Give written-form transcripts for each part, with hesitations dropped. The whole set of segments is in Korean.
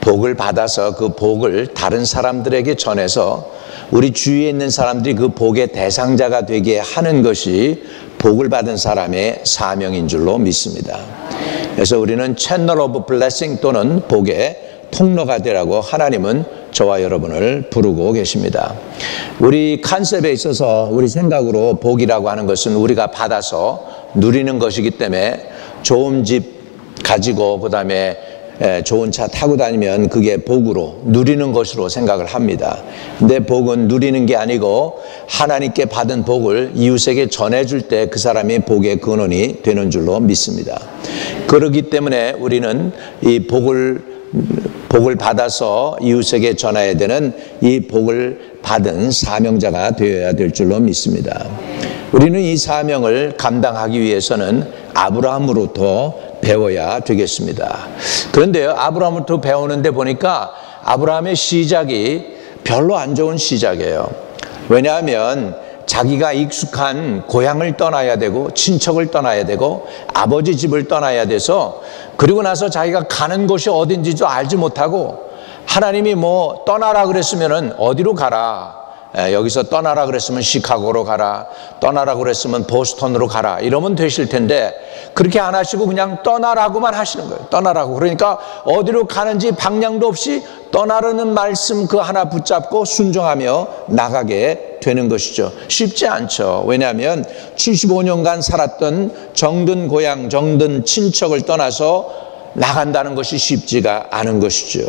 복을 받아서 그 복을 다른 사람들에게 전해서 우리 주위에 있는 사람들이 그 복의 대상자가 되게 하는 것이 복을 받은 사람의 사명인 줄로 믿습니다. 그래서 우리는 채널 오브 블레싱 또는 복의 통로가 되라고 하나님은 저와 여러분을 부르고 계십니다. 우리 컨셉에 있어서 우리 생각으로 복이라고 하는 것은 우리가 받아서 누리는 것이기 때문에 좋은 집 가지고 그 다음에 좋은 차 타고 다니면 그게 복으로 누리는 것으로 생각을 합니다. 근데 복은 누리는 게 아니고 하나님께 받은 복을 이웃에게 전해줄 때 그 사람이 복의 근원이 되는 줄로 믿습니다. 그렇기 때문에 우리는 이 복을 받아서 이웃에게 전해야 되는 이 복을 받은 사명자가 되어야 될 줄로 믿습니다. 우리는 이 사명을 감당하기 위해서는 아브라함으로부터 배워야 되겠습니다. 그런데요, 아브라함으로부터 배우는데 보니까 아브라함의 시작이 별로 안 좋은 시작이에요. 왜냐하면 자기가 익숙한 고향을 떠나야 되고 친척을 떠나야 되고 아버지 집을 떠나야 돼서 그리고 나서 자기가 가는 곳이 어딘지도 알지 못하고 하나님이 뭐 떠나라 그랬으면 어디로 가라, 여기서 떠나라 그랬으면 시카고로 가라, 떠나라 그랬으면 보스턴으로 가라 이러면 되실 텐데 그렇게 안 하시고 그냥 떠나라고만 하시는 거예요. 떠나라고. 그러니까 어디로 가는지 방향도 없이 떠나라는 말씀 그 하나 붙잡고 순종하며 나가게 되는 것이죠. 쉽지 않죠. 왜냐하면 75년간 살았던 정든 고향, 정든 친척을 떠나서 나간다는 것이 쉽지가 않은 것이죠.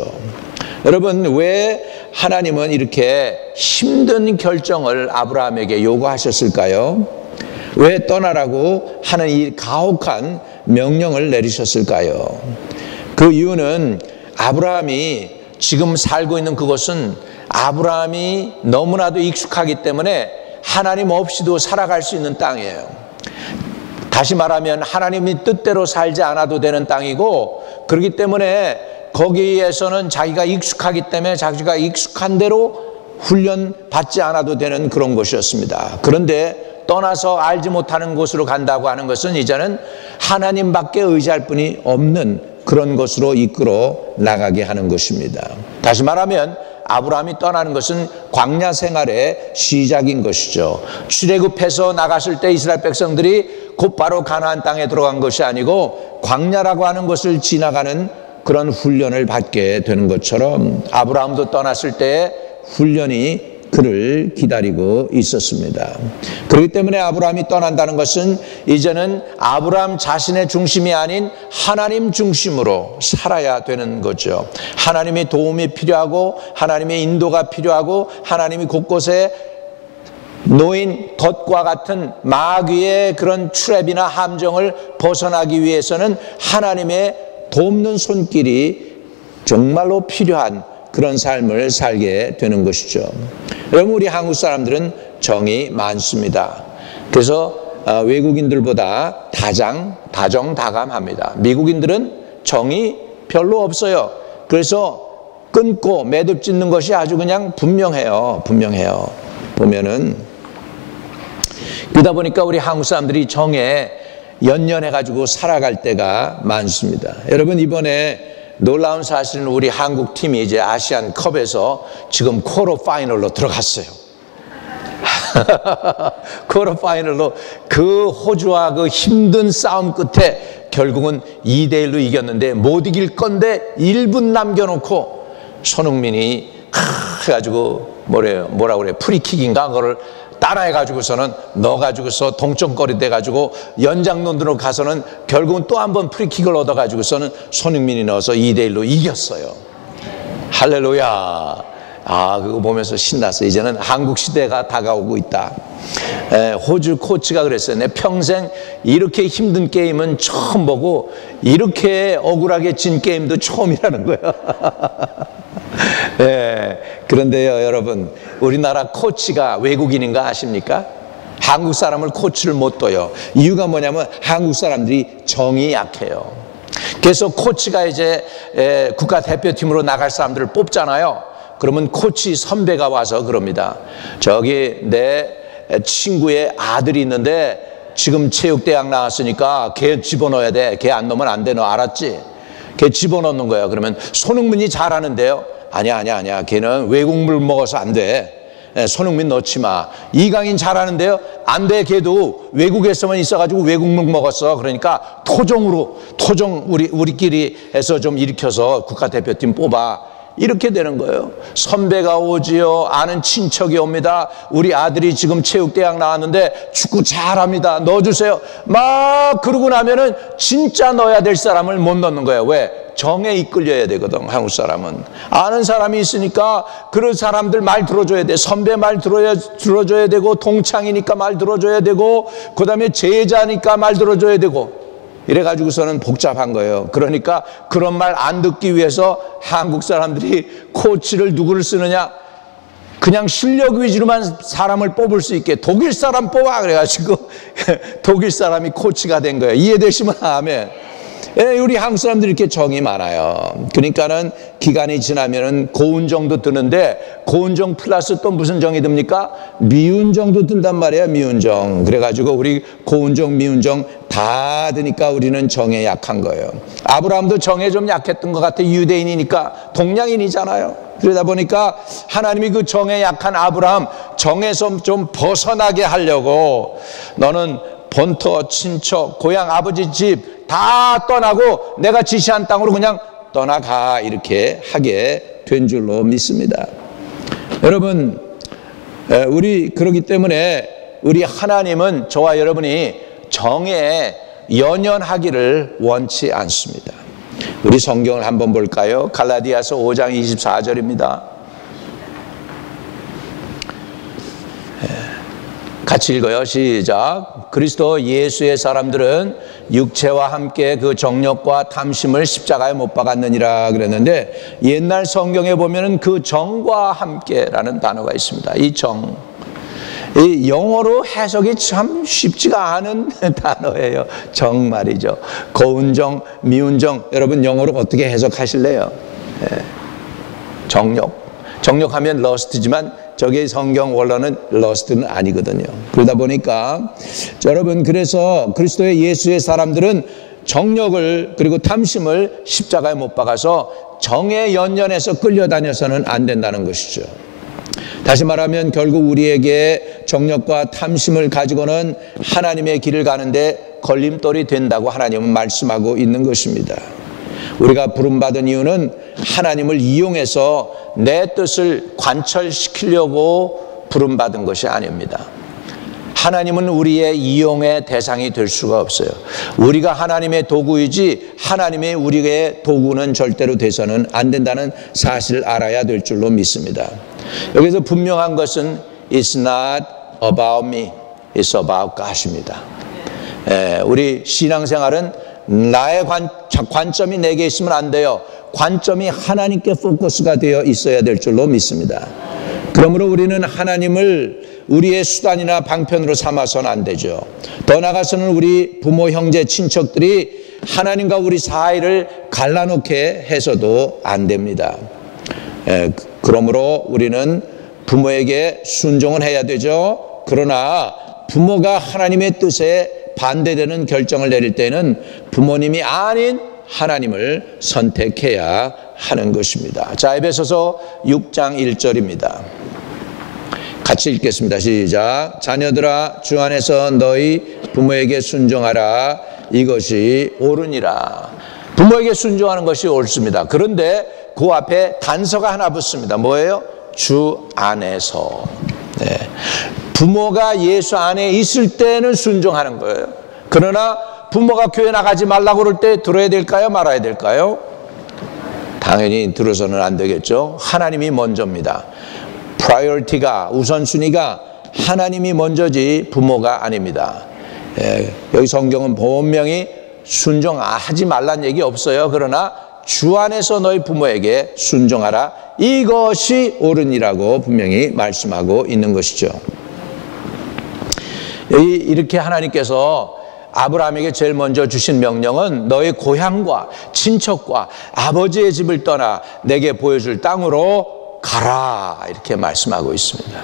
여러분, 왜 하나님은 이렇게 힘든 결정을 아브라함에게 요구하셨을까요? 왜 떠나라고 하는 이 가혹한 명령을 내리셨을까요? 그 이유는 아브라함이 지금 살고 있는 그곳은 아브라함이 너무나도 익숙하기 때문에 하나님 없이도 살아갈 수 있는 땅이에요. 다시 말하면 하나님이 뜻대로 살지 않아도 되는 땅이고, 그렇기 때문에 거기에서는 자기가 익숙하기 때문에 자기가 익숙한 대로 훈련 받지 않아도 되는 그런 곳이었습니다. 그런데 떠나서 알지 못하는 곳으로 간다고 하는 것은 이제는 하나님밖에 의지할 분이 없는 그런 곳으로 이끌어 나가게 하는 것입니다. 다시 말하면 아브라함이 떠나는 것은 광야 생활의 시작인 것이죠. 출애굽해서 나갔을 때 이스라엘 백성들이 곧바로 가나안 땅에 들어간 것이 아니고 광야라고 하는 것을 지나가는 그런 훈련을 받게 되는 것처럼 아브라함도 떠났을 때 훈련이 그를 기다리고 있었습니다. 그렇기 때문에 아브라함이 떠난다는 것은 이제는 아브라함 자신의 중심이 아닌 하나님 중심으로 살아야 되는 거죠. 하나님의 도움이 필요하고 하나님의 인도가 필요하고 하나님이 곳곳에 놓인 덫과 같은 마귀의 그런 트랩이나 함정을 벗어나기 위해서는 하나님의 돕는 손길이 정말로 필요한 그런 삶을 살게 되는 것이죠. 여러분, 우리 한국 사람들은 정이 많습니다. 그래서 외국인들보다 다정다감합니다. 미국인들은 정이 별로 없어요. 그래서 끊고 매듭 짓는 것이 아주 그냥 분명해요. 보면은 그러다 보니까 우리 한국 사람들이 정에 연연해가지고 살아갈 때가 많습니다. 여러분, 이번에 놀라운 사실은 우리 한국 팀이 이제 아시안 컵에서 지금 쿼터 파이널로 들어갔어요. 쿼터 파이널로 그 호주와 그 힘든 싸움 끝에 결국은 2대1로 이겼는데 못 이길 건데 1분 남겨놓고 손흥민이 해가지고 뭐라 그래, 프리킥인가 그거를 따라해가지고서는 넣어가지고서 동점골이 돼가지고 연장론으로 가서는 결국은 또 한 번 프리킥을 얻어가지고서는 손흥민이 넣어서 2대1로 이겼어요. 할렐루야. 그거 보면서 신났어요. 이제는 한국 시대가 다가오고 있다. 호주 코치가 그랬어요. 내 평생 이렇게 힘든 게임은 처음 보고 이렇게 억울하게 진 게임도 처음이라는 거야. 그런데요, 여러분, 우리나라 코치가 외국인인가 아십니까? 한국 사람을 코치를 못 둬요. 이유가 뭐냐면 한국 사람들이 정이 약해요. 그래서 코치가 이제 국가대표팀으로 나갈 사람들을 뽑잖아요. 그러면 코치 선배가 와서 그럽니다. 저기 내 친구의 아들이 있는데 지금 체육대학 나왔으니까 걔 집어넣어야 돼. 걔 안 넣으면 안 돼. 너 알았지? 걔 집어넣는 거야. 그러면 손흥민이 잘하는데요. 아니야. 걔는 외국물 먹어서 안 돼. 손흥민 넣지 마. 이강인 잘하는데요. 안 돼. 걔도 외국에서만 있어가지고 외국물 먹었어. 그러니까 토종 우리끼리 해서 좀 일으켜서 국가대표팀 뽑아. 이렇게 되는 거예요. 선배가 오지요. 아는 친척이 옵니다. 우리 아들이 지금 체육대학 나왔는데 축구 잘합니다. 넣어주세요. 막 그러고 나면은 진짜 넣어야 될 사람을 못 넣는 거예요. 왜? 정에 이끌려야 되거든. 한국 사람은 아는 사람이 있으니까 그런 사람들 말 들어줘야 돼. 선배 말 들어줘야 되고, 동창이니까 말 들어줘야 되고, 그 다음에 제자니까 말 들어줘야 되고, 이래가지고서는 복잡한 거예요. 그러니까 그런 말 안 듣기 위해서 한국 사람들이 코치를 누구를 쓰느냐? 그냥 실력 위주로만 사람을 뽑을 수 있게 독일 사람 뽑아 그래가지고 독일 사람이 코치가 된 거예요. 이해되시면 아멘. 우리 한국 사람들이 이렇게 정이 많아요. 그러니까는 기간이 지나면은 고운정도 드는데, 고운정 플러스 또 무슨 정이 듭니까? 미운정도 든단 말이에요. 미운정. 그래가지고 우리 고운정, 미운정 다 드니까 우리는 정에 약한 거예요. 아브라함도 정에 좀 약했던 것 같아요. 유대인이니까, 동양인이잖아요. 그러다 보니까 하나님이 그 정에 약한 아브라함, 정에서 좀 벗어나게 하려고, 너는 본토, 친척, 고향 아버지 집 다 떠나고 내가 지시한 땅으로 그냥 떠나가, 이렇게 하게 된 줄로 믿습니다. 여러분, 우리 그렇기 때문에 우리 하나님은 저와 여러분이 정에 연연하기를 원치 않습니다. 우리 성경을 한번 볼까요? 갈라디아서 5장 24절입니다. 같이 읽어요. 시작. 그리스도 예수의 사람들은 육체와 함께 그 정욕과 탐심을 십자가에 못 박았느니라 그랬는데, 옛날 성경에 보면은 그 정과 함께라는 단어가 있습니다. 이 정, 이 영어로 해석이 참 쉽지가 않은 단어예요. 정 말이죠. 고운정, 미운정, 여러분 영어로 어떻게 해석하실래요? 정욕하면 러스트지만 저게 성경 원어는 러스트는 아니거든요. 그러다 보니까 여러분, 그래서 그리스도의 예수의 사람들은 정욕을 그리고 탐심을 십자가에 못 박아서 정에 연연해서 끌려다녀서는 안 된다는 것이죠. 다시 말하면 결국 우리에게 정욕과 탐심을 가지고는 하나님의 길을 가는데 걸림돌이 된다고 하나님은 말씀하고 있는 것입니다. 우리가 부름받은 이유는 하나님을 이용해서 내 뜻을 관철시키려고 부름받은 것이 아닙니다. 하나님은 우리의 이용의 대상이 될 수가 없어요. 우리가 하나님의 도구이지 하나님의 우리의 도구는 절대로 돼서는 안 된다는 사실을 알아야 될 줄로 믿습니다. 여기서 분명한 것은 It's not about me, it's about God입니다. 우리 신앙생활은 나의 관점이 내게 있으면 안 돼요. 관점이 하나님께 포커스가 되어 있어야 될 줄로 믿습니다. 그러므로 우리는 하나님을 우리의 수단이나 방편으로 삼아서는 안 되죠. 더 나아가서는 우리 부모, 형제, 친척들이 하나님과 우리 사이를 갈라놓게 해서도 안 됩니다. 그러므로 우리는 부모에게 순종은 해야 되죠. 그러나 부모가 하나님의 뜻에 반대되는 결정을 내릴 때는 부모님이 아닌 하나님을 선택해야 하는 것입니다. 자, 에베소서 6장 1절입니다. 같이 읽겠습니다. 시작. 자녀들아, 주 안에서 너희 부모에게 순종하라. 이것이 옳으니라. 부모에게 순종하는 것이 옳습니다. 그런데 그 앞에 단서가 하나 붙습니다. 뭐예요? 주 안에서. 네. 부모가 예수 안에 있을 때는 순종하는 거예요. 그러나 부모가 교회 나가지 말라고 그럴 때 들어야 될까요? 말아야 될까요? 당연히 들어서는 안 되겠죠. 하나님이 먼저입니다. 프라이어리티가, 우선순위가 하나님이 먼저지 부모가 아닙니다. 여기 성경은 분명히 순종하지 말란 얘기 없어요. 그러나 주 안에서 너희 부모에게 순종하라. 이것이 옳으니라고 분명히 말씀하고 있는 것이죠. 이렇게 하나님께서 아브라함에게 제일 먼저 주신 명령은 너의 고향과 친척과 아버지의 집을 떠나 내게 보여줄 땅으로 가라, 이렇게 말씀하고 있습니다.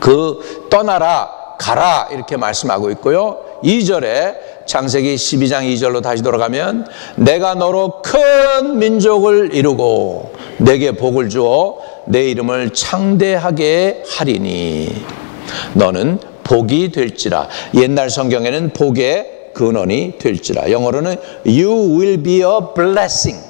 그 떠나라, 가라 이렇게 말씀하고 있고요. 2절에 창세기 12장 2절로 다시 돌아가면 내가 너로 큰 민족을 이루고 내게 복을 주어 내 이름을 창대하게 하리니 너는 복이 될지라. 옛날 성경에는 복의 근원이 될지라. 영어로는 You will be a blessing.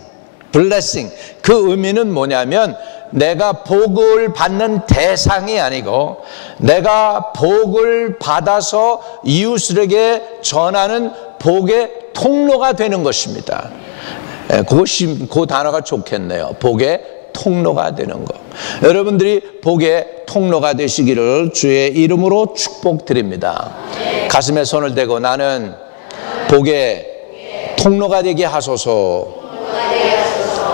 blessing. 그 의미는 뭐냐면 내가 복을 받는 대상이 아니고 내가 복을 받아서 이웃들에게 전하는 복의 통로가 되는 것입니다. 그 단어가 좋겠네요. 복의 통로가 되는 것. 여러분들이 복의 통로가 되시기를 주의 이름으로 축복드립니다. 가슴에 손을 대고 나는 복의 통로가 되게 하소서.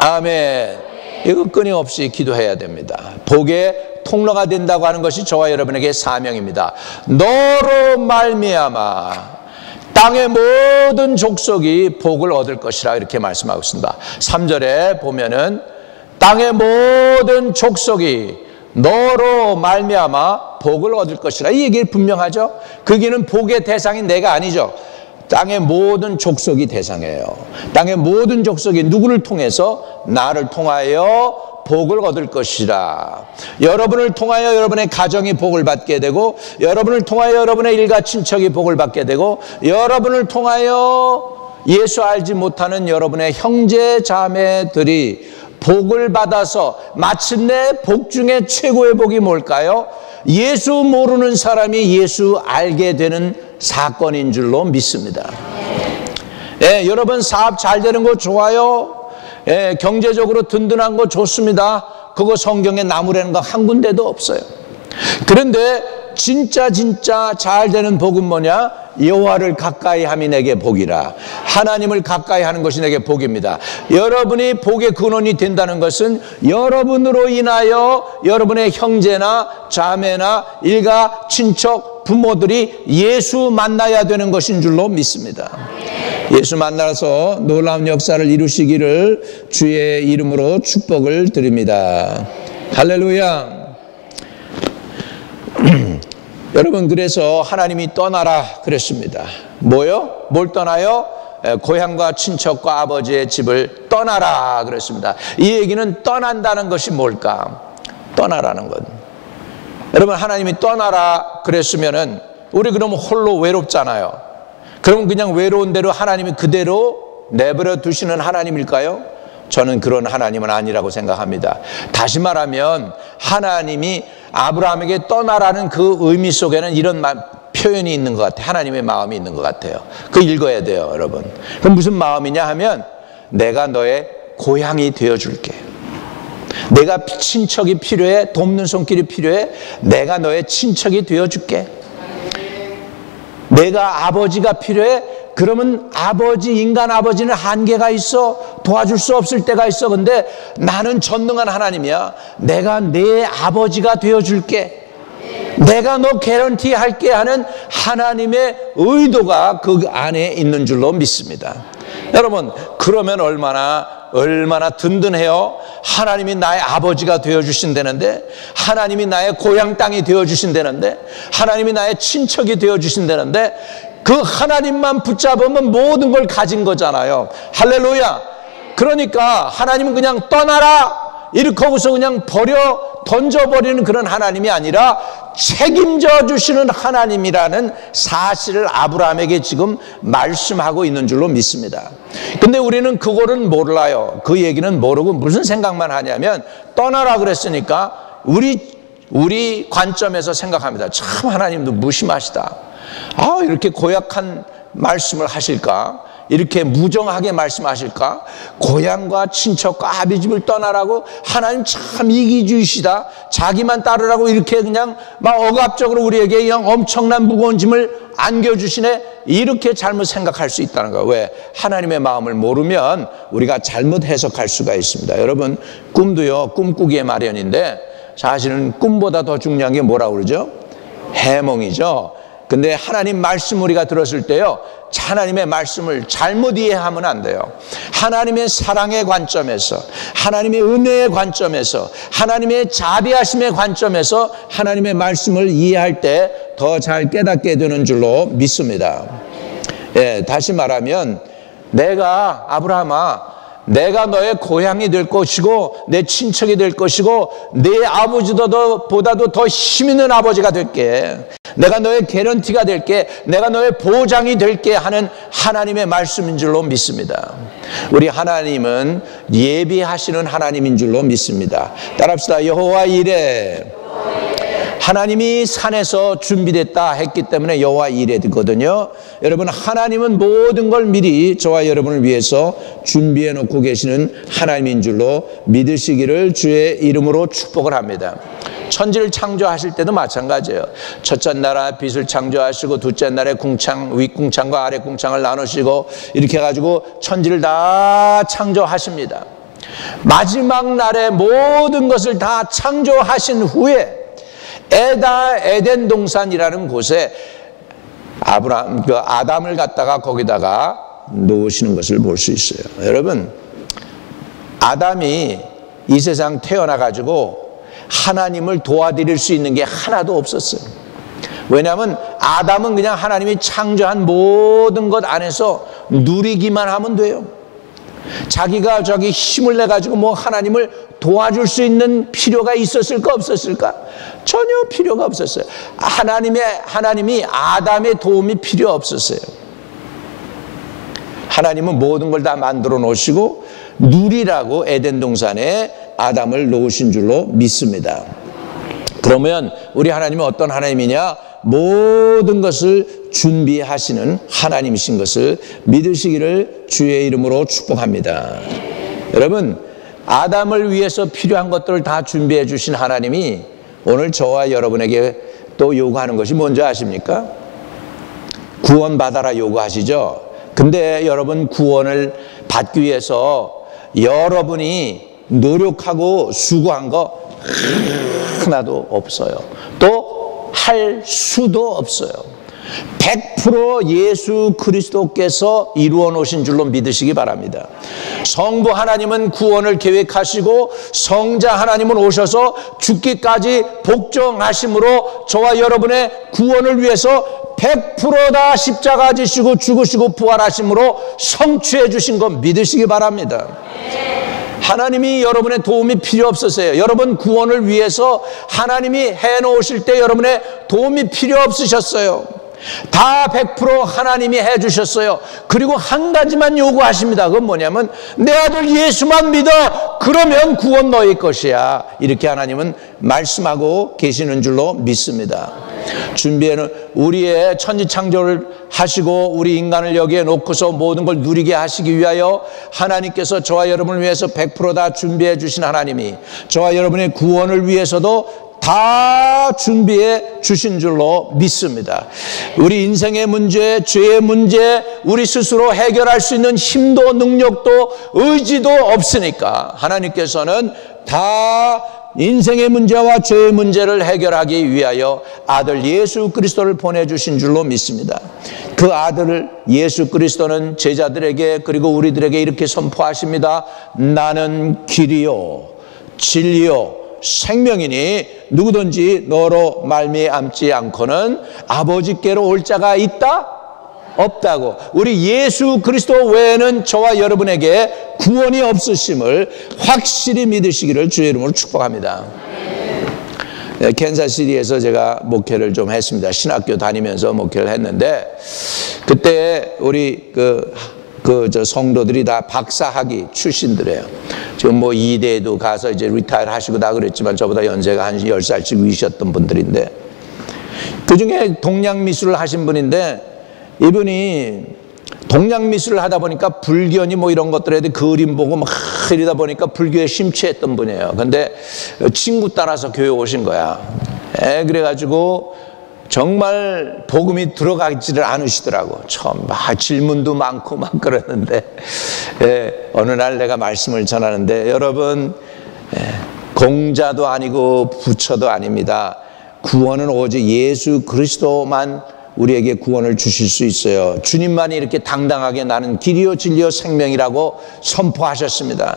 아멘. 이거 끊임없이 기도해야 됩니다. 복의 통로가 된다고 하는 것이 저와 여러분에게 사명입니다. 너로 말미암아 땅의 모든 족속이 복을 얻을 것이라 이렇게 말씀하고 있습니다. 3절에 보면은 땅의 모든 족속이 너로 말미암아 복을 얻을 것이라. 이 얘기 분명하죠. 거기는 복의 대상이 내가 아니죠. 땅의 모든 족속이 대상이에요. 땅의 모든 족속이 누구를 통해서? 나를 통하여 복을 얻을 것이라. 여러분을 통하여 여러분의 가정이 복을 받게 되고, 여러분을 통하여 여러분의 일가 친척이 복을 받게 되고, 여러분을 통하여 예수 알지 못하는 여러분의 형제 자매들이 복을 받아서 마침내 복 중에 최고의 복이 뭘까요? 예수 모르는 사람이 예수 알게 되는 사건인 줄로 믿습니다. 여러분 사업 잘 되는 거 좋아요. 경제적으로 든든한 거 좋습니다. 그거 성경에 나무라는 거 한 군데도 없어요. 그런데 진짜 잘 되는 복은 뭐냐? 여호와를 가까이 함이 내게 복이라. 하나님을 가까이 하는 것이 내게 복입니다. 여러분이 복의 근원이 된다는 것은 여러분으로 인하여 여러분의 형제나 자매나 일가 친척 부모들이 예수 만나야 되는 것인 줄로 믿습니다. 예수 만나서 놀라운 역사를 이루시기를 주의 이름으로 축복을 드립니다. 할렐루야. 여러분, 그래서 하나님이 떠나라 그랬습니다. 뭐요? 뭘 떠나요? 고향과 친척과 아버지의 집을 떠나라 그랬습니다. 이 얘기는 떠난다는 것이 뭘까? 떠나라는 것. 여러분, 하나님이 떠나라 그랬으면은 우리 그러면 홀로 외롭잖아요. 그러면 그냥 외로운 대로 하나님이 그대로 내버려 두시는 하나님일까요? 저는 그런 하나님은 아니라고 생각합니다. 다시 말하면 하나님이 아브라함에게 떠나라는 그 의미 속에는 이런 표현이 있는 것 같아요. 하나님의 마음이 있는 것 같아요. 그거 읽어야 돼요, 여러분. 그럼 무슨 마음이냐 하면 내가 너의 고향이 되어줄게. 내가 친척이 필요해, 돕는 손길이 필요해, 내가 너의 친척이 되어줄게. 내가 아버지가 필요해, 그러면 인간 아버지는 한계가 있어. 도와줄 수 없을 때가 있어. 근데 나는 전능한 하나님이야. 내가 내 아버지가 되어줄게. 내가 너 개런티 할게 하는 하나님의 의도가 그 안에 있는 줄로 믿습니다. 여러분, 그러면 얼마나 든든해요. 하나님이 나의 아버지가 되어주신다는데, 하나님이 나의 고향 땅이 되어주신다는데, 하나님이 나의 친척이 되어주신다는데, 그 하나님만 붙잡으면 모든 걸 가진 거잖아요. 할렐루야. 그러니까 하나님은 그냥 떠나라 이렇게 하고서 그냥 던져버리는 그런 하나님이 아니라 책임져 주시는 하나님이라는 사실을 아브라함에게 지금 말씀하고 있는 줄로 믿습니다. 근데 우리는 그거를 몰라요. 그 얘기는 모르고 무슨 생각만 하냐면 떠나라 그랬으니까 우리 관점에서 생각합니다. 참 하나님도 무심하시다. 이렇게 고약한 말씀을 하실까? 이렇게 무정하게 말씀하실까? 고향과 친척과 아비집을 떠나라고 하나님 참 이기주의시다. 자기만 따르라고 이렇게 그냥 막 억압적으로 우리에게 그냥 엄청난 무거운 짐을 안겨주시네. 이렇게 잘못 생각할 수 있다는 거예요. 왜? 하나님의 마음을 모르면 우리가 잘못 해석할 수가 있습니다. 여러분, 꿈도요, 꿈꾸기에 마련인데 사실은 꿈보다 더 중요한 게 뭐라고 그러죠? 해몽이죠. 근데 하나님 말씀 우리가 들었을 때요, 하나님의 말씀을 잘못 이해하면 안 돼요. 하나님의 사랑의 관점에서, 하나님의 은혜의 관점에서, 하나님의 자비하심의 관점에서 하나님의 말씀을 이해할 때 더 잘 깨닫게 되는 줄로 믿습니다. 예, 다시 말하면 내가 아브라함아, 내가 너의 고향이 될 것이고 내 친척이 될 것이고 내 아버지보다도 더 힘 있는 아버지가 될게, 내가 너의 개런티가 될게, 내가 너의 보장이 될게 하는 하나님의 말씀인 줄로 믿습니다. 우리 하나님은 예비하시는 하나님인 줄로 믿습니다. 따라합시다. 여호와 이레. 하나님이 산에서 준비됐다 했기 때문에 여호와 이레 되거든요. 여러분, 하나님은 모든 걸 미리 저와 여러분을 위해서 준비해 놓고 계시는 하나님인 줄로 믿으시기를 주의 이름으로 축복을 합니다. 천지를 창조하실 때도 마찬가지예요. 첫째 날에 빛을 창조하시고 둘째 날에 궁창, 윗궁창과 아랫궁창을 나누시고 이렇게 해가지고 천지를 다 창조하십니다. 마지막 날에 모든 것을 다 창조하신 후에 에덴 동산이라는 곳에 아담을 갖다가 거기다가 놓으시는 것을 볼 수 있어요. 여러분, 아담이 이 세상 태어나가지고 하나님을 도와드릴 수 있는 게 하나도 없었어요. 왜냐하면 아담은 그냥 하나님이 창조한 모든 것 안에서 누리기만 하면 돼요. 자기가 힘을 내가지고 뭐 하나님을 도와줄 수 있는 필요가 있었을까 없었을까? 전혀 필요가 없었어요. 하나님이 아담의 도움이 필요 없었어요. 하나님은 모든 걸 다 만들어 놓으시고 누리라고 에덴 동산에 아담을 놓으신 줄로 믿습니다. 그러면 우리 하나님은 어떤 하나님이냐? 모든 것을 준비하시는 하나님이신 것을 믿으시기를 주의 이름으로 축복합니다. 여러분, 아담을 위해서 필요한 것들을 다 준비해 주신 하나님이 오늘 저와 여러분에게 또 요구하는 것이 뭔지 아십니까? 구원받아라 요구하시죠. 근데 여러분, 구원을 받기 위해서 여러분이 노력하고 수고한 거 하나도 없어요. 또 할 수도 없어요. 100% 예수 그리스도께서 이루어 놓으신 줄로 믿으시기 바랍니다. 성부 하나님은 구원을 계획하시고 성자 하나님은 오셔서 죽기까지 복종하심으로 저와 여러분의 구원을 위해서 100% 다 십자가 지시고 죽으시고 부활하심으로 성취해 주신 것 믿으시기 바랍니다. 하나님이 여러분의 도움이 필요 없으세요. 여러분 구원을 위해서 하나님이 해놓으실 때 여러분의 도움이 필요 없으셨어요. 다 100% 하나님이 해주셨어요. 그리고 한 가지만 요구하십니다. 그건 뭐냐면 내 아들 예수만 믿어. 그러면 구원 너희 것이야. 이렇게 하나님은 말씀하고 계시는 줄로 믿습니다. 준비해는 우리의 천지창조를 하시고 우리 인간을 여기에 놓고서 모든 걸 누리게 하시기 위하여 하나님께서 저와 여러분을 위해서 100% 다 준비해 주신 하나님이 저와 여러분의 구원을 위해서도 다 준비해 주신 줄로 믿습니다. 우리 인생의 문제, 죄의 문제, 우리 스스로 해결할 수 있는 힘도 능력도 의지도 없으니까 하나님께서는 다 인생의 문제와 죄의 문제를 해결하기 위하여 아들 예수 그리스도를 보내주신 줄로 믿습니다. 그 아들 예수 그리스도는 제자들에게 그리고 우리들에게 이렇게 선포하십니다. 나는 길이요 진리요 생명이니 누구든지 너로 말미암지 않고는 아버지께로 올 자가 있다? 없다고. 우리 예수 그리스도 외에는 저와 여러분에게 구원이 없으심을 확실히 믿으시기를 주의 이름으로 축복합니다. 캔자스시티에서 제가 목회를 좀 했습니다. 신학교 다니면서 목회를 했는데 그때 우리 저 성도들이 다 박사학위 출신들이에요. 지금 뭐 이대에도 가서 이제 리타이어 하시고 다 그랬지만 저보다 연세가 한 10살씩 위셨던 분들인데 그 중에 동양미술을 하신 분인데 이분이 동양미술을 하다 보니까 불견이 뭐 이런 것들에 대해 그림 보고 막 이러다 보니까 불교에 심취했던 분이에요. 근데 친구 따라서 교회 오신 거야. 그래가지고 정말 복음이 들어가지를 않으시더라고. 처음 막 질문도 많고 막 그러는데 어느 날 내가 말씀을 전하는데 여러분 공자도 아니고 부처도 아닙니다. 구원은 오직 예수 그리스도만 우리에게 구원을 주실 수 있어요. 주님만이 이렇게 당당하게 나는 길이요 진리요 생명이라고 선포하셨습니다.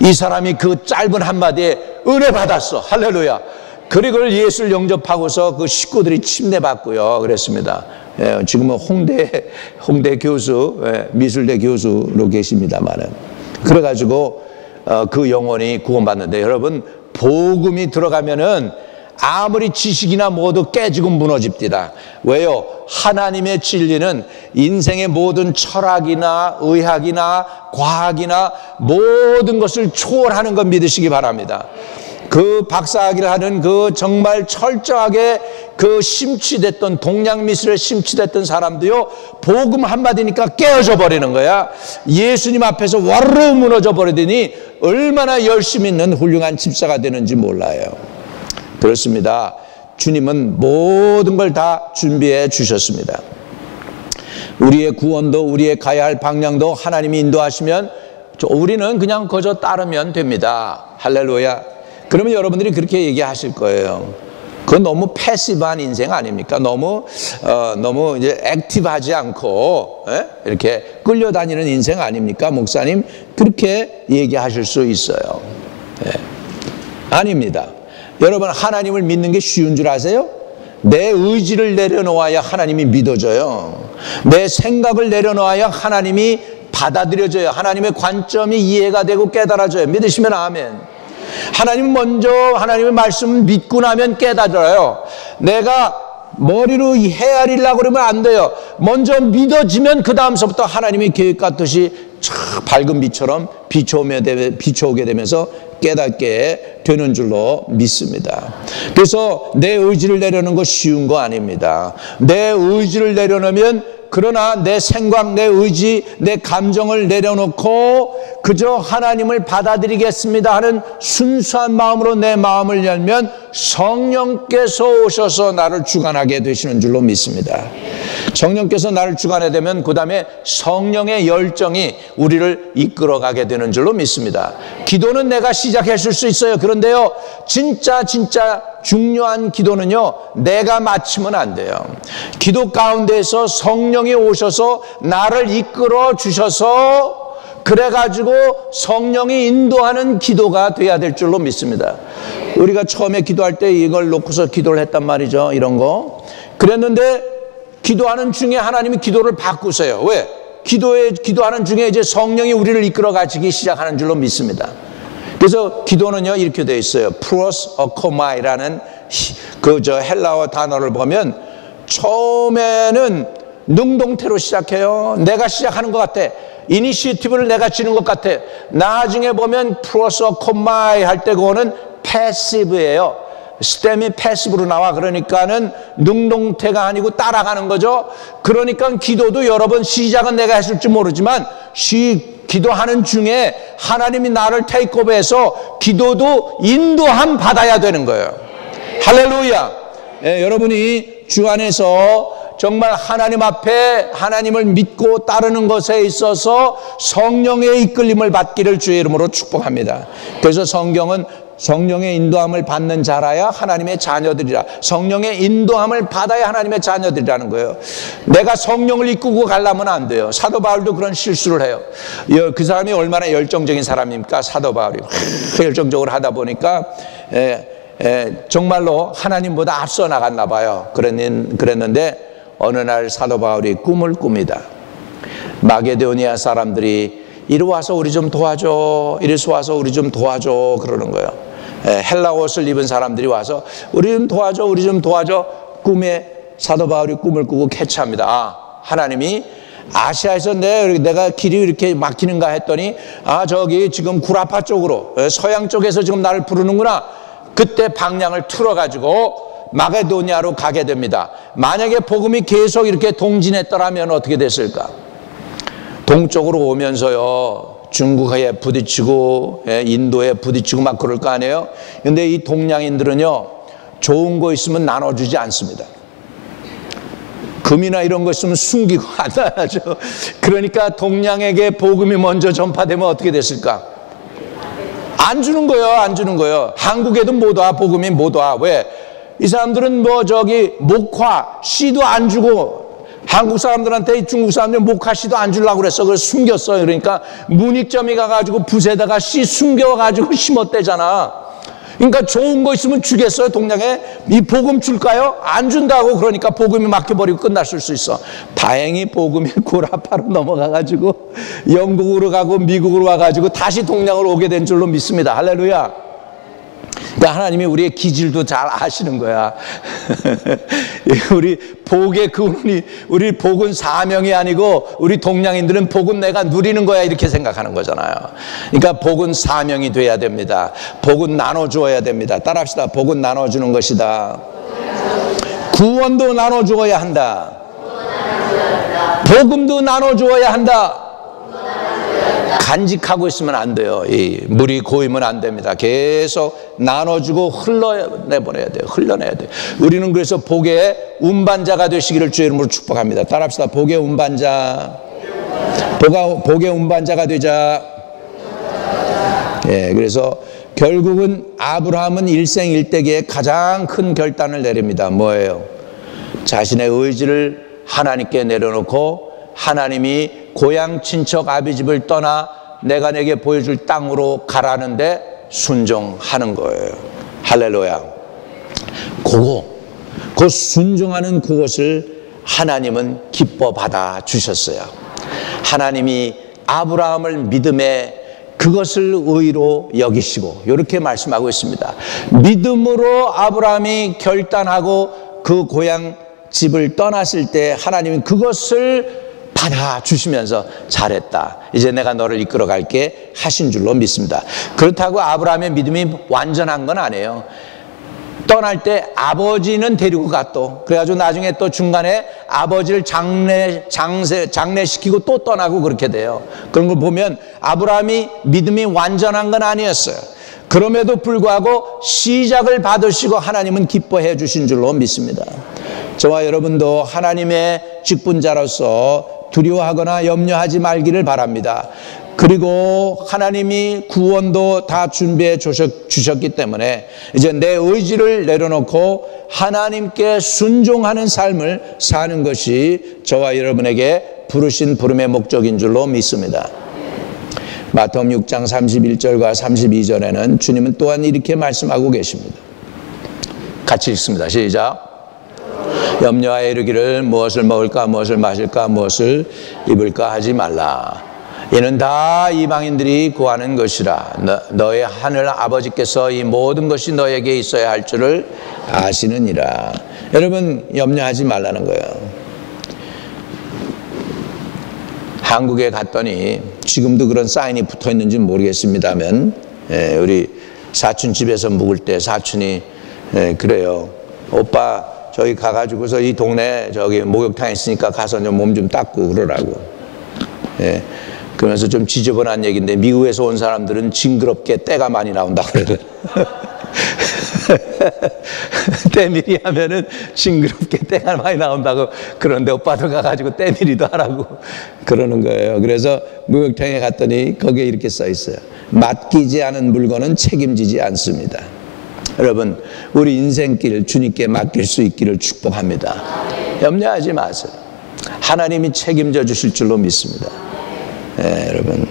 이 사람이 그 짧은 한마디에 은혜 받았어. 할렐루야. 그리고 예수를 영접하고서 그 식구들이 침례받고요. 그랬습니다. 예, 지금은 홍대 교수, 미술대 교수로 계십니다만은. 그래가지고 그 영혼이 구원받는데, 여러분, 복음이 들어가면은 아무리 지식이나 모두 깨지고 무너집니다. 왜요? 하나님의 진리는 인생의 모든 철학이나 의학이나 과학이나 모든 것을 초월하는 것 믿으시기 바랍니다. 그 박사학위를 하는 그 정말 철저하게 그 심취됐던 동양미술에 심취됐던 사람도요, 복음 한마디니까 깨어져 버리는 거야. 예수님 앞에서 와르르 무너져 버리더니 얼마나 열심히 있는 훌륭한 집사가 되는지 몰라요. 그렇습니다. 주님은 모든 걸 다 준비해 주셨습니다. 우리의 구원도 우리의 가야 할 방향도 하나님이 인도하시면 우리는 그냥 거저 따르면 됩니다. 할렐루야. 그러면 여러분들이 그렇게 얘기하실 거예요. 그건 너무 패시브한 인생 아닙니까? 너무 이제 액티브하지 않고 이렇게 끌려다니는 인생 아닙니까? 목사님, 그렇게 얘기하실 수 있어요. 아닙니다. 여러분, 하나님을 믿는 게 쉬운 줄 아세요? 내 의지를 내려놓아야 하나님이 믿어져요. 내 생각을 내려놓아야 하나님이 받아들여져요. 하나님의 관점이 이해가 되고 깨달아져요. 믿으시면 아멘. 하나님 먼저 하나님의 말씀 믿고 나면 깨달아요. 내가 머리로 헤아리려고 그러면 안 돼요. 먼저 믿어지면 그 다음서부터 하나님의 계획과 뜻이 촥 밝은 빛처럼 비춰오게 되면서 깨닫게 되는 줄로 믿습니다. 그래서 내 의지를 내려놓는 거 쉬운 거 아닙니다. 내 의지를 내려놓으면, 그러나 내 생각, 내 의지, 내 감정을 내려놓고 그저 하나님을 받아들이겠습니다 하는 순수한 마음으로 내 마음을 열면 성령께서 오셔서 나를 주관하게 되시는 줄로 믿습니다. 성령께서 나를 주관하게 되면 그 다음에 성령의 열정이 우리를 이끌어가게 되는 줄로 믿습니다. 기도는 내가 시작했을 수 있어요. 그런데요, 진짜 중요한 기도는요, 내가 마치면 안 돼요. 기도 가운데에서 성령이 오셔서 나를 이끌어 주셔서 그래가지고 성령이 인도하는 기도가 돼야 될 줄로 믿습니다. 우리가 처음에 기도할 때 이걸 놓고서 기도를 했단 말이죠. 이런 거 그랬는데 기도하는 중에 하나님이 기도를 바꾸세요. 왜? 기도하는 중에 이제 성령이 우리를 이끌어 가시기 시작하는 줄로 믿습니다. 그래서 기도는요, 이렇게 되어 있어요. 프로스 어코마이라는 헬라어 단어를 보면 처음에는 능동태로 시작해요. 내가 시작하는 것 같아. 이니시티브를 내가 쥐는 것 같아. 나중에 보면 프로스 어코마이 할 때 그거는 패시브예요. 스템이 패시브로 나와. 그러니까는 능동태가 아니고 따라가는 거죠. 그러니까 기도도 여러분 시작은 내가 했을지 모르지만 기도하는 중에 하나님이 나를 테이크오버해서 기도도 인도함 받아야 되는 거예요. 할렐루야. 여러분이 주 안에서 정말 하나님 앞에 하나님을 믿고 따르는 것에 있어서 성령의 이끌림을 받기를 주의 이름으로 축복합니다. 그래서 성경은 성령의 인도함을 받는 자라야 하나님의 자녀들이라, 성령의 인도함을 받아야 하나님의 자녀들이라는 거예요. 내가 성령을 이끌고 가려면 안 돼요. 사도 바울도 그런 실수를 해요. 그 사람이 얼마나 열정적인 사람입니까? 사도 바울이 열정적으로 하다 보니까 정말로 하나님보다 앞서 나갔나 봐요. 그랬는데 어느 날 사도 바울이 꿈을 꿉니다. 마게도니아 사람들이 이리 와서 우리 좀 도와줘, 이리 와서 우리 좀 도와줘 그러는 거예요. 헬라 옷을 입은 사람들이 와서 우리 좀 도와줘, 우리 좀 도와줘. 꿈에 사도 바울이 꿈을 꾸고 캐치합니다. 하나님이 아시아에서 내가 길이 이렇게 막히는가 했더니 저기 지금 구라파 쪽으로 서양 쪽에서 지금 나를 부르는구나. 그때 방향을 틀어가지고 마게도니아로 가게 됩니다. 만약에 복음이 계속 이렇게 동진했더라면 어떻게 됐을까? 동쪽으로 오면서요, 중국에 부딪히고 인도에 부딪히고 막 그럴 거 아니에요. 근데 이 동양인들은요, 좋은 거 있으면 나눠주지 않습니다. 금이나 이런 거 있으면 숨기고 안 나눠줘. 그러니까 동양에게 복음이 먼저 전파되면 어떻게 됐을까? 안 주는 거예요. 안 주는 거예요. 한국에도 못 와. 복음이 못 와. 왜? 이 사람들은 목화 씨도 안 주고, 한국 사람들한테 중국 사람들은 목화 씨도 안 주려고 그랬어. 그래서 숨겼어요. 그러니까 문익점이 가가지고 붓에다가 씨 숨겨가지고 심었대잖아. 그러니까 좋은 거 있으면 주겠어요. 동양에 이 복음 줄까요? 안 준다고. 그러니까 복음이 막혀버리고 끝났을 수 있어. 다행히 복음이 고라파로 넘어가가지고 영국으로 가고 미국으로 와가지고 다시 동양으로 오게 된 줄로 믿습니다. 할렐루야. 그러니까 하나님이 우리의 기질도 잘 아시는 거야. 우리 복의 근원이, 우리 복은 사명이 아니고 우리 동양인들은 복은 내가 누리는 거야 이렇게 생각하는 거잖아요. 그러니까 복은 사명이 돼야 됩니다. 복은 나눠주어야 됩니다. 따라합시다. 복은 나눠주는 것이다. 구원도 나눠주어야 한다. 복음도 나눠주어야 한다. 간직하고 있으면 안 돼요. 이 물이 고이면 안 됩니다. 계속 나눠주고 흘러내보내야 돼요. 흘러내야 돼요. 우리는 그래서 복의 운반자가 되시기를 주의 이름으로 축복합니다. 따라합시다. 복의 운반자. 복의 운반자가 되자. 예, 그래서 결국은 아브라함은 일생일대기에 가장 큰 결단을 내립니다. 뭐예요? 자신의 의지를 하나님께 내려놓고 하나님이 고향 친척 아비집을 떠나 내가 내게 보여줄 땅으로 가라는데 순종하는 거예요. 할렐루야. 그 순종하는 그것을 하나님은 기뻐 받아 주셨어요. 하나님이 아브라함을 믿음에 그것을 의로 여기시고 이렇게 말씀하고 있습니다. 믿음으로 아브라함이 결단하고 그 고향 집을 떠났을 때 하나님이 그것을 받아주시면서 잘했다. 이제 내가 너를 이끌어 갈게 하신 줄로 믿습니다. 그렇다고 아브라함의 믿음이 완전한 건 아니에요. 떠날 때 아버지는 데리고 갔또. 그래가지고 나중에 또 중간에 아버지를 장례시키고 또 떠나고 그렇게 돼요. 그런 걸 보면 아브라함이 믿음이 완전한 건 아니었어요. 그럼에도 불구하고 시작을 받으시고 하나님은 기뻐해 주신 줄로 믿습니다. 저와 여러분도 하나님의 직분자로서 두려워하거나 염려하지 말기를 바랍니다. 그리고 하나님이 구원도 다 준비해 주셨기 때문에 이제 내 의지를 내려놓고 하나님께 순종하는 삶을 사는 것이 저와 여러분에게 부르신 부름의 목적인 줄로 믿습니다. 마태복음 6장 31절과 32절에는 주님은 또한 이렇게 말씀하고 계십니다. 같이 읽습니다. 시작. 염려하여 이르기를 무엇을 먹을까 무엇을 마실까 무엇을 입을까 하지 말라. 이는 다 이방인들이 구하는 것이라. 너의 하늘 아버지께서 이 모든 것이 너에게 있어야 할 줄을 아시느니라. 여러분 염려하지 말라는 거예요. 한국에 갔더니 지금도 그런 사인이 붙어 있는지 모르겠습니다만 우리 사촌 집에서 묵을 때 사촌이 그래요. 오빠 저기 가가지고서 이 동네 저기 목욕탕 있으니까 가서 좀 몸 좀 닦고 그러라고. 예. 그러면서 좀 지저분한 얘기인데 미국에서 온 사람들은 징그럽게 때가 많이 나온다 그러거든. 때밀이 하면은 징그럽게 때가 많이 나온다고. 그런데 오빠도 가가지고 때밀이도 하라고 그러는 거예요. 그래서 목욕탕에 갔더니 거기에 이렇게 써 있어요. 맡기지 않은 물건은 책임지지 않습니다. 여러분 우리 인생길 주님께 맡길 수 있기를 축복합니다. 염려하지 마세요. 하나님이 책임져 주실 줄로 믿습니다. 여러분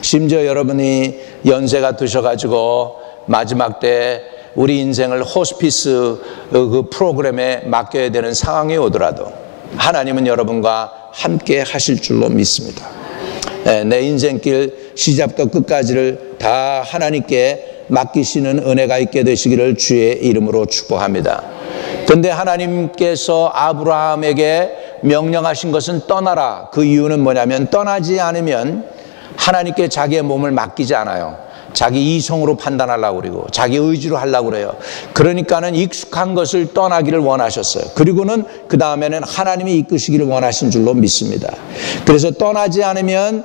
심지어 여러분이 연세가 드셔가지고 마지막 때 우리 인생을 호스피스 그 프로그램에 맡겨야 되는 상황이 오더라도 하나님은 여러분과 함께 하실 줄로 믿습니다. 내 인생길 시작부터 끝까지를 다 하나님께 맡기시는 은혜가 있게 되시기를 주의 이름으로 축복합니다. 그런데 하나님께서 아브라함에게 명령하신 것은 떠나라. 그 이유는 뭐냐면 떠나지 않으면 하나님께 자기의 몸을 맡기지 않아요. 자기 이성으로 판단하려고 그러고 자기 의지로 하려고 그래요. 그러니까는 익숙한 것을 떠나기를 원하셨어요. 그리고는 그 다음에는 하나님이 이끄시기를 원하신 줄로 믿습니다. 그래서 떠나지 않으면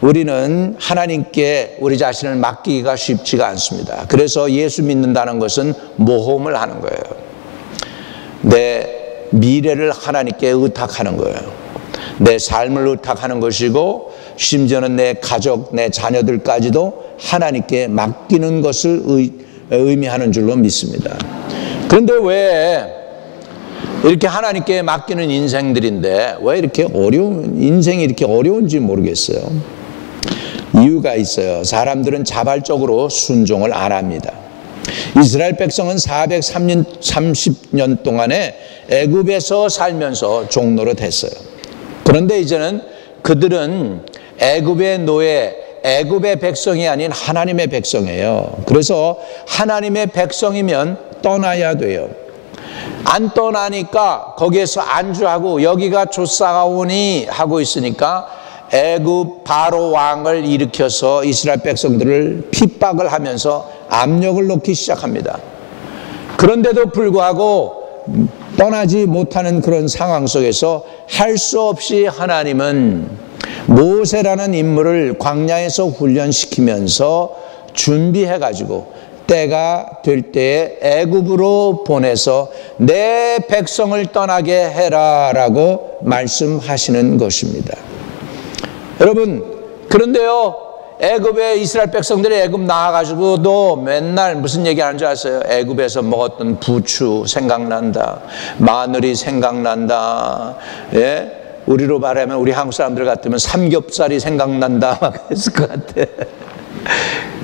우리는 하나님께 우리 자신을 맡기기가 쉽지가 않습니다. 그래서 예수 믿는다는 것은 모험을 하는 거예요. 내 미래를 하나님께 의탁하는 거예요. 내 삶을 의탁하는 것이고 심지어는 내 가족, 내 자녀들까지도 하나님께 맡기는 것을 의미하는 줄로 믿습니다. 그런데 왜 이렇게 하나님께 맡기는 인생들인데 왜 이렇게 인생이 이렇게 어려운지 모르겠어요. 이유가 있어요. 사람들은 자발적으로 순종을 안 합니다. 이스라엘 백성은 430년 동안에 애굽에서 살면서 종노릇 했어요. 그런데 이제는 그들은 애굽의 노예, 애굽의 백성이 아닌 하나님의 백성이에요. 그래서 하나님의 백성이면 떠나야 돼요. 안 떠나니까 거기에서 안주하고 여기가 좁사가오니 하고 있으니까 애굽 바로 왕을 일으켜서 이스라엘 백성들을 핍박을 하면서 압력을 놓기 시작합니다. 그런데도 불구하고 떠나지 못하는 그런 상황 속에서 할 수 없이 하나님은 모세라는 인물을 광야에서 훈련시키면서 준비해가지고 때가 될 때에 애굽으로 보내서 내 백성을 떠나게 해라라고 말씀하시는 것입니다. 여러분, 그런데요, 애굽에 이스라엘 백성들이 애굽 나와가지고도 맨날 무슨 얘기하는 줄 아세요? 애굽에서 먹었던 부추 생각난다, 마늘이 생각난다, 예? 우리로 말하면 우리 한국 사람들 같으면 삼겹살이 생각난다 막 했을 것 같아.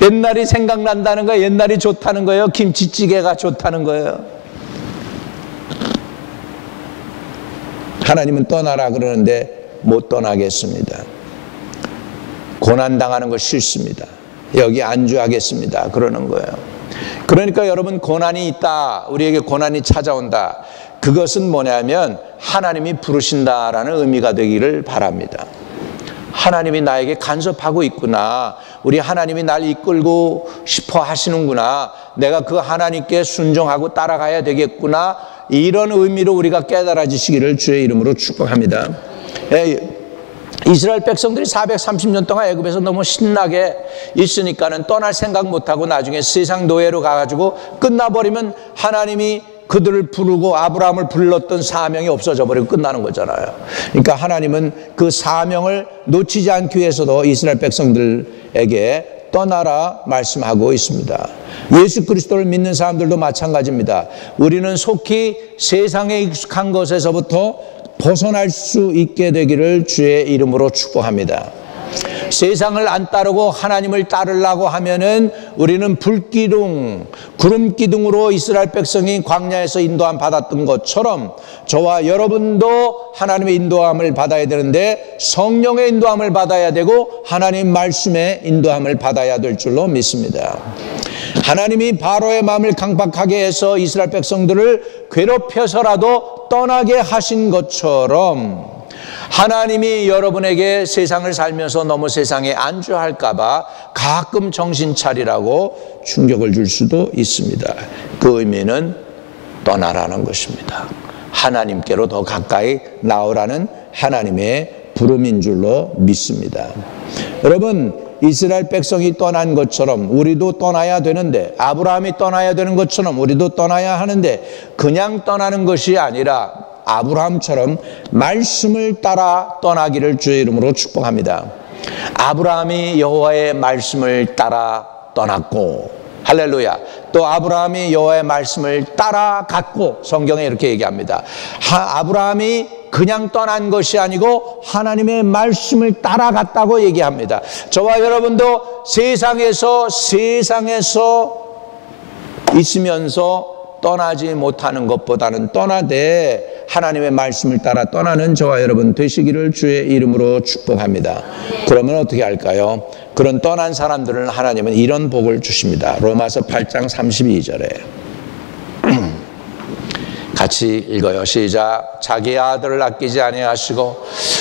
옛날이 생각난다는 거예요. 옛날이 좋다는 거예요. 김치찌개가 좋다는 거예요. 하나님은 떠나라 그러는데 못 떠나겠습니다. 고난당하는 거 싫습니다. 여기 안주하겠습니다. 그러는 거예요. 그러니까 여러분, 고난이 있다, 우리에게 고난이 찾아온다, 그것은 뭐냐면 하나님이 부르신다라는 의미가 되기를 바랍니다. 하나님이 나에게 간섭하고 있구나, 우리 하나님이 날 이끌고 싶어 하시는구나, 내가 그 하나님께 순종하고 따라가야 되겠구나, 이런 의미로 우리가 깨달아지시기를 주의 이름으로 축복합니다. 이스라엘 백성들이 430년 동안 애굽에서 너무 신나게 있으니까는 떠날 생각 못하고 나중에 세상 노예로 가가지고 끝나버리면 하나님이 그들을 부르고 아브라함을 불렀던 사명이 없어져 버리고 끝나는 거잖아요. 그러니까 하나님은 그 사명을 놓치지 않기 위해서도 이스라엘 백성들에게 떠나라 말씀하고 있습니다. 예수 그리스도를 믿는 사람들도 마찬가지입니다. 우리는 속히 세상에 익숙한 것에서부터 벗어날 수 있게 되기를 주의 이름으로 축복합니다. 세상을 안 따르고 하나님을 따르려고 하면은 우리는 불기둥, 구름기둥으로 이스라엘 백성이 광야에서 인도함 받았던 것처럼 저와 여러분도 하나님의 인도함을 받아야 되는데 성령의 인도함을 받아야 되고 하나님 말씀의 인도함을 받아야 될 줄로 믿습니다. 하나님이 바로의 마음을 강박하게 해서 이스라엘 백성들을 괴롭혀서라도 떠나게 하신 것처럼 하나님이 여러분에게 세상을 살면서 너무 세상에 안주할까 봐 가끔 정신 차리라고 충격을 줄 수도 있습니다. 그 의미는 떠나라는 것입니다. 하나님께로 더 가까이 나오라는 하나님의 부름인 줄로 믿습니다. 여러분, 이스라엘 백성이 떠난 것처럼 우리도 떠나야 되는데, 아브라함이 떠나야 되는 것처럼 우리도 떠나야 하는데, 그냥 떠나는 것이 아니라 아브라함처럼 말씀을 따라 떠나기를 주의 이름으로 축복합니다. 아브라함이 여호와의 말씀을 따라 떠났고, 할렐루야, 또 아브라함이 여호와의 말씀을 따라갔고, 성경에 이렇게 얘기합니다. 아브라함이 그냥 떠난 것이 아니고 하나님의 말씀을 따라갔다고 얘기합니다. 저와 여러분도 세상에서 있으면서 떠나지 못하는 것보다는 떠나되 하나님의 말씀을 따라 떠나는 저와 여러분 되시기를 주의 이름으로 축복합니다. 그러면 어떻게 할까요? 그런 떠난 사람들은 하나님은 이런 복을 주십니다. 로마서 8장 32절에 같이 읽어요. 시작. 자기 아들을 아끼지 아니하시고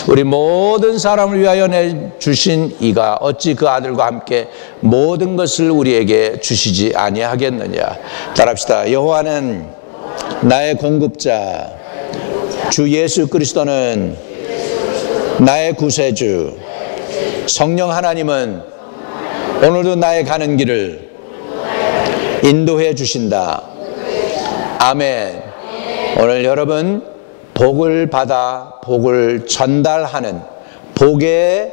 우리 모든 사람을 위하여 내주신 이가 어찌 그 아들과 함께 모든 것을 우리에게 주시지 아니하겠느냐. 따라합시다. 여호와는 나의 공급자, 주 예수 그리스도는 나의 구세주, 성령 하나님은 오늘도 나의 가는 길을 인도해 주신다. 아멘. 오늘 여러분 복을 받아 복을 전달하는 복의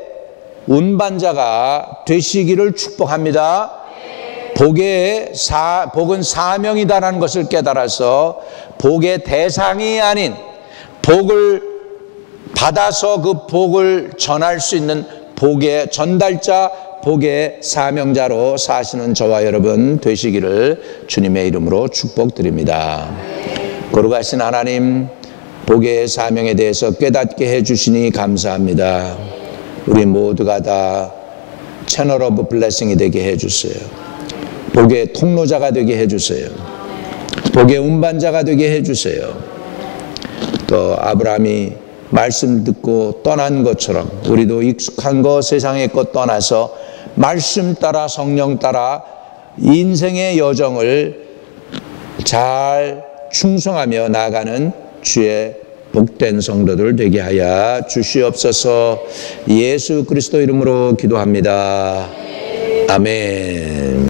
운반자가 되시기를 축복합니다. 복은 사명이다라는 것을 깨달아서 복의 대상이 아닌 복을 받아서 그 복을 전할 수 있는 복의 전달자, 복의 사명자로 사시는 저와 여러분 되시기를 주님의 이름으로 축복드립니다. 거룩하신 하나님, 복의 사명에 대해서 깨닫게 해주시니 감사합니다. 우리 모두가 다 채널 오브 블레싱이 되게 해주세요. 복의 통로자가 되게 해주세요. 복의 운반자가 되게 해주세요. 또 아브라함이 말씀 듣고 떠난 것처럼 우리도 익숙한 것, 세상의 것 떠나서 말씀 따라 성령 따라 인생의 여정을 잘 충성하며 나아가는 주의 복된 성도들 되게 하여 주시옵소서. 예수 그리스도 이름으로 기도합니다. 아멘.